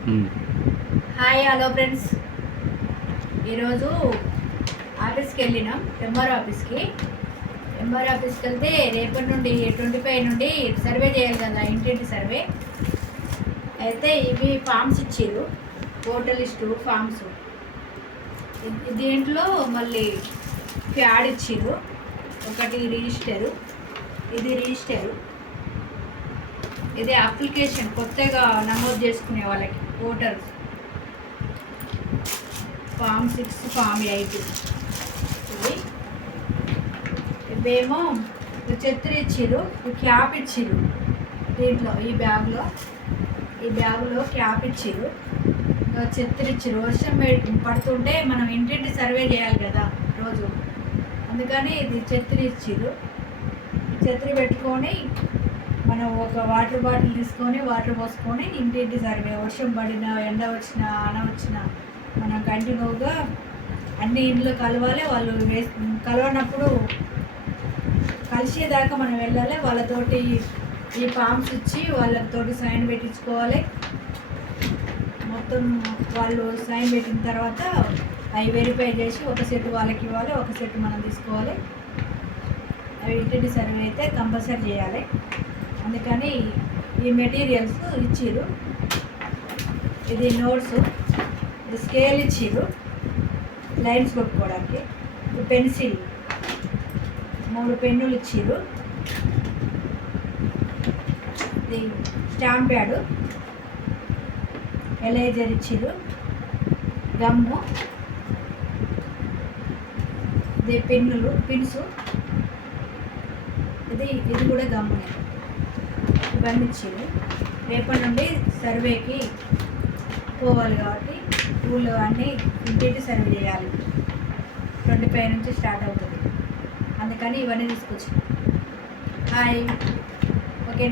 Hi hello friends, ఈరోజు ఆఫీస్కి వెళ్ళినాం. ఎంఆర్ ఆఫీస్కి వెళ్తే రేపటి నుండి 25 నుండి సర్వే చేయాలి కదా, ఇంటింటి సర్వే. అయితే ఇవి ఫామ్స్ ఇచ్చారు, ఓటర్ లిస్టు ఫామ్స్. దీంట్లో మళ్ళీ ప్యాడ్ ఇచ్చారు, ఒకటి రిజిస్టరు, ఇది రిజిస్టరు, ఇది అప్లికేషన్ కొత్తగా నమోదు చేసుకునే వాళ్ళకి ఓటర్స్. ఫామ్ 6 ఫామ్ 8 ఇవేమో చెత్త ఇచ్చిర్రు, క్యాప్ ఇచ్చిర్రు. దీంట్లో ఈ బ్యాగ్లో క్యాప్ ఇచ్చిర్రు, చెత్త ఇచ్చిర్రు. వర్షం పడుతుంటే మనం ఇంటింటి సర్వే చేయాలి కదా రోజు, అందుకని ఇది చెత్త ఇచ్చిర్రు. చెత్త పెట్టుకొని మనం ఒక వాటర్ బాటిల్ తీసుకొని వాటర్ పోసుకొని ఇంటింటి సర్వే, వర్షం పడినా ఎండ వచ్చినా ఆన వచ్చినా మనం కంటిన్యూగా అన్ని ఇంట్లో కలవాలి. వాళ్ళు కలవనప్పుడు కలిసేదాకా మనం వెళ్ళాలి. వాళ్ళతోటి ఈ ఫామ్స్ ఇచ్చి వాళ్ళతోటి సైన్ పెట్టించుకోవాలి. మొత్తం వాళ్ళు సైన్ పెట్టిన తర్వాత అవి వెరిఫై చేసి ఒక సెట్ వాళ్ళకి ఇవ్వాలి, ఒక సెట్ మనం తీసుకోవాలి. అవి ఇంటింటి సర్వే అయితే కంపల్సరీ చేయాలి. అందుకని ఈ మెటీరియల్స్ ఇచ్చిర్రు. ఇది నోట్స్, ఇది స్కేల్ ఇచ్చిర్రు లైన్స్ కొట్టుకోవడానికి, ఇది పెన్సిల్, 3 పెన్నులు ఇచ్చిర్రు, ఇది స్టాంప్ ప్యాడు, ఎలైజర్ ఇచ్చిర్రు, గమ్ము, ఇది పిన్స్, ఇది కూడా గమ్మునే. ఇవన్నీ ఇచ్చిర్రు. రేపటి నుండి సర్వేకి పోవాలి కాబట్టి ఊళ్ళో అన్నీ ఇంటింటి సర్వే చేయాలి. 25 నుంచి స్టార్ట్ అవుతుంది, అందుకని ఇవన్నీ తీసుకొచ్చి. హాయ్, ఓకేనా?